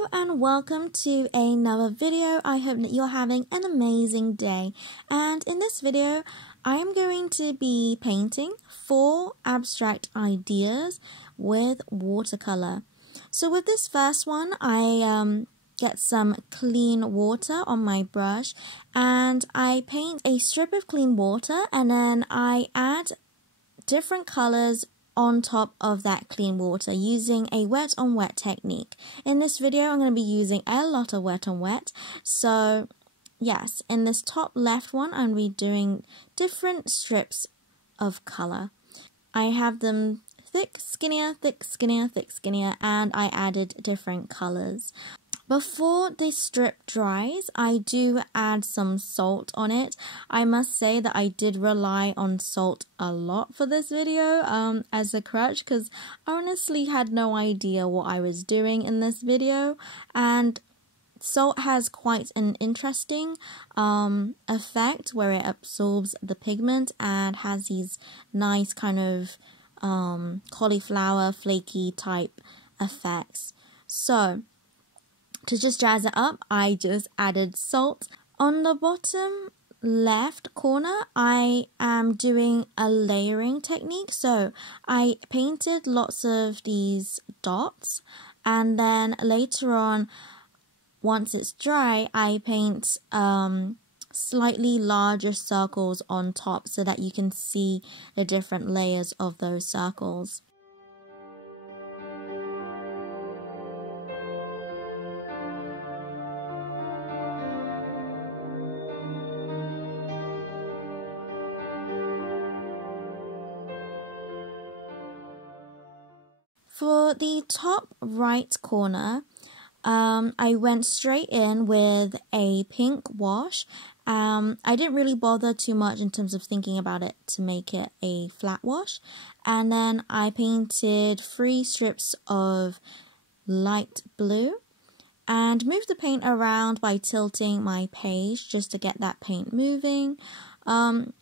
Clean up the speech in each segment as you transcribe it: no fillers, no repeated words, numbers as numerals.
Hello and welcome to another video. I hope that you're having an amazing day, and in this video I am going to be painting 4 abstract ideas with watercolor. So with this first one I get some clean water on my brush and I paint a strip of clean water, and then I add different colors on top of that clean water using a wet on wet technique. In this video I'm going to be using a lot of wet on wet. So yes, in this top left one I'm going to be doing different strips of color. I have them thick, skinnier, thick, skinnier, thick, skinnier, and I added different colors. Before this strip dries, I do add some salt on it. I must say that I did rely on salt a lot for this video as a crutch, because I honestly had no idea what I was doing in this video, and salt has quite an interesting effect where it absorbs the pigment and has these nice kind of cauliflower flaky type effects. So to just jazz it up, I just added salt. On the bottom left corner, I am doing a layering technique. So I painted lots of these dots, and then later on, once it's dry, I paint slightly larger circles on top so that you can see the different layers of those circles. For the top right corner, I went straight in with a pink wash. I didn't really bother too much in terms of thinking about it to make it a flat wash. And then I painted 3 strips of light blue and moved the paint around by tilting my page just to get that paint moving. And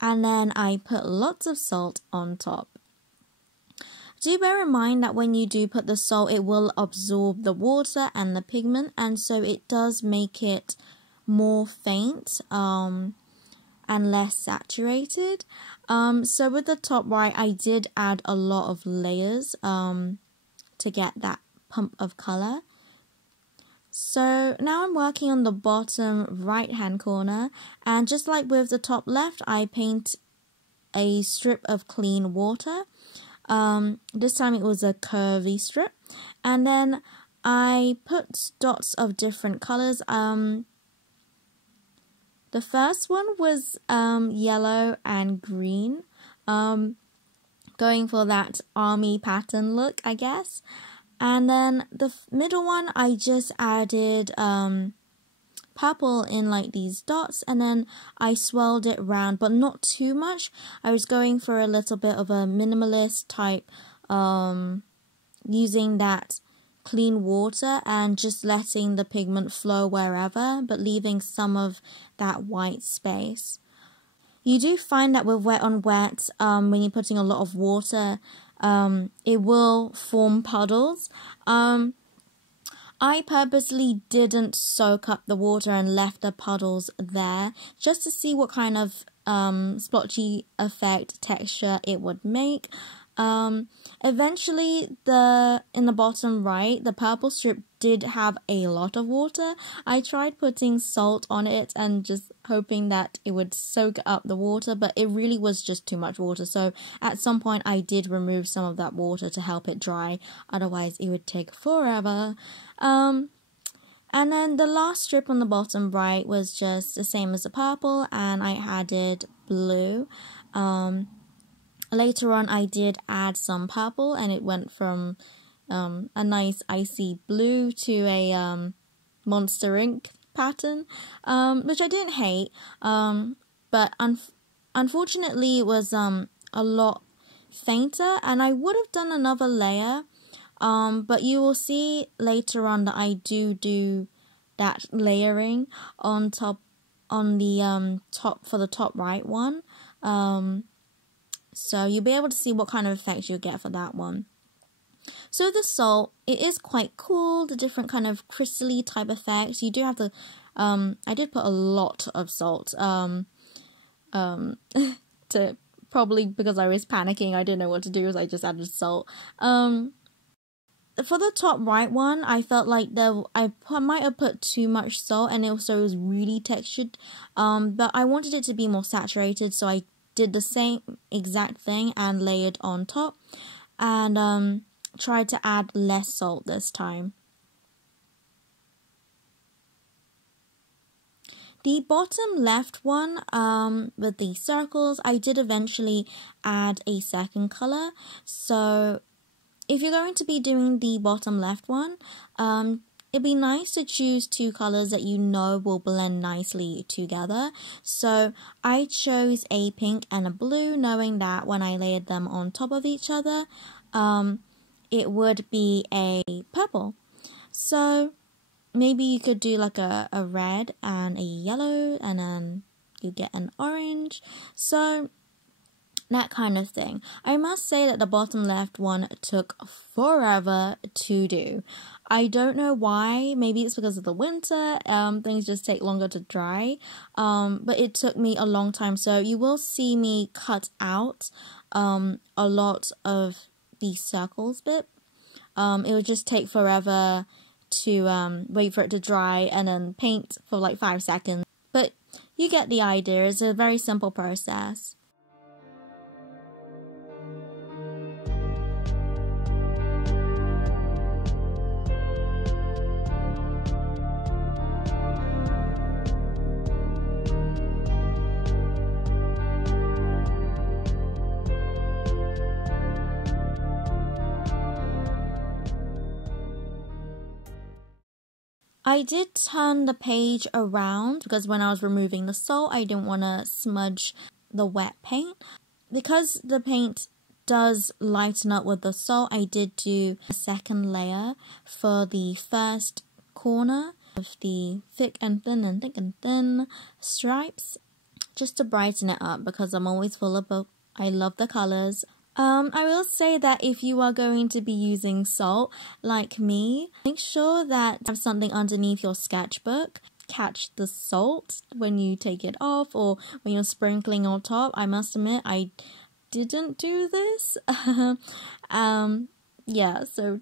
then I put lots of salt on top. Do bear in mind that when you do put the salt, it will absorb the water and the pigment, and so it does make it more faint and less saturated. So with the top right, I did add a lot of layers to get that pump of color. So now I'm working on the bottom right hand corner, and just like with the top left, I paint a strip of clean water. This time it was a curvy strip, and then I put dots of different colors. The first one was yellow and green, going for that army pattern look, I guess. And then the middle one I just added purple in like these dots, and then I swirled it round, but not too much. I was going for a little bit of a minimalist type, using that clean water and just letting the pigment flow wherever, but leaving some of that white space. You do find that with wet on wet, when you're putting a lot of water, it will form puddles. I purposely didn't soak up the water and left the puddles there just to see what kind of splotchy effect texture it would make. Eventually, in the bottom right, the purple strip did have a lot of water. I tried putting salt on it and just hoping that it would soak up the water, but it really was just too much water. So at some point I did remove some of that water to help it dry, otherwise it would take forever. And then the last strip on the bottom right was just the same as the purple, and I added blue. Later on I did add some purple, and it went from a nice icy blue to a Monster Ink pattern, which I didn't hate, but unfortunately it was a lot fainter, and I would have done another layer, but you will see later on that I do that layering on top, on the top for the top right one. So you'll be able to see what kind of effect you'll get for that one. So the salt, it is quite cool, the different kind of crystally type effects. You do have to, I did put a lot of salt, to probably because I was panicking, I didn't know what to do, so I just added salt. For the top right one, I felt like I might have put too much salt, and it was really textured. But I wanted it to be more saturated, so I did the same exact thing and layered on top, and tried to add less salt this time. The bottom left one, with the circles, I did eventually add a second color. So if you're going to be doing the bottom left one, it'd be nice to choose two colors that you know will blend nicely together. So I chose a pink and a blue, knowing that when I layered them on top of each other, it would be a purple. So maybe you could do like a red and a yellow, and then you get an orange. So that kind of thing. I must say that the bottom left one took forever to do. I don't know why. Maybe it's because of the winter. Things just take longer to dry. But it took me a long time. So you will see me cut out a lot of the circles bit. It would just take forever to wait for it to dry and then paint for like 5 seconds. But you get the idea. It's a very simple process. I did turn the page around because when I was removing the salt, I didn't want to smudge the wet paint. Because the paint does lighten up with the salt, I did do a second layer for the first corner of the thick and thin and thick and thin stripes, just to brighten it up because I'm always full of I love the colors. I will say that if you are going to be using salt, like me, make sure that you have something underneath your sketchbook. Catch the salt when you take it off or when you're sprinkling on top. I must admit, I didn't do this. Yeah, so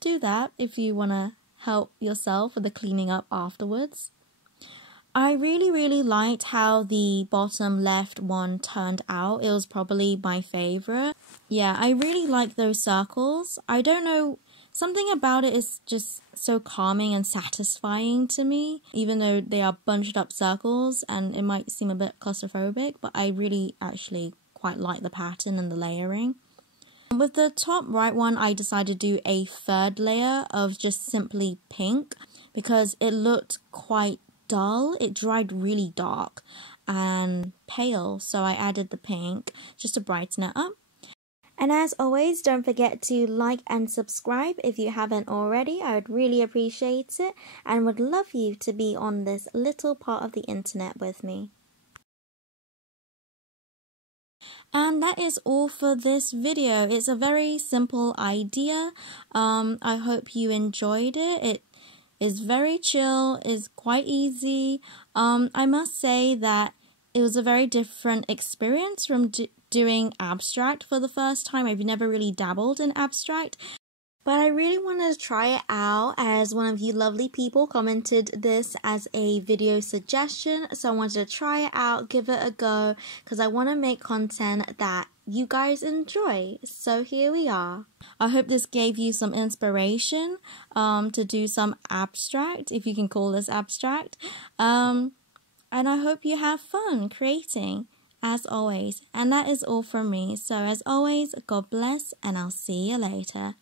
do that if you want to help yourself with the cleaning up afterwards. I really liked how the bottom left one turned out. It was probably my favorite. Yeah, I really like those circles. I don't know, something about it is just so calming and satisfying to me, even though they are bunched up circles and it might seem a bit claustrophobic, but I really actually quite like the pattern and the layering. With the top right one, I decided to do a third layer of just simply pink because it looked quite dull. It dried really dark and pale, so I added the pink just to brighten it up. And as always, don't forget to like and subscribe if you haven't already. I would really appreciate it and would love you to be on this little part of the internet with me. And that is all for this video. It's a very simple idea. I hope you enjoyed it. It is very chill, is quite easy. I must say that it was a very different experience from doing abstract for the first time. I've never really dabbled in abstract, but I really wanted to try it out as one of you lovely people commented this as a video suggestion. So I wanted to try it out, give it a go, because I want to make content that you guys enjoy. So here we are. I hope this gave you some inspiration to do some abstract, if you can call this abstract. And I hope you have fun creating, as always. And that is all from me. So as always, God bless, and I'll see you later.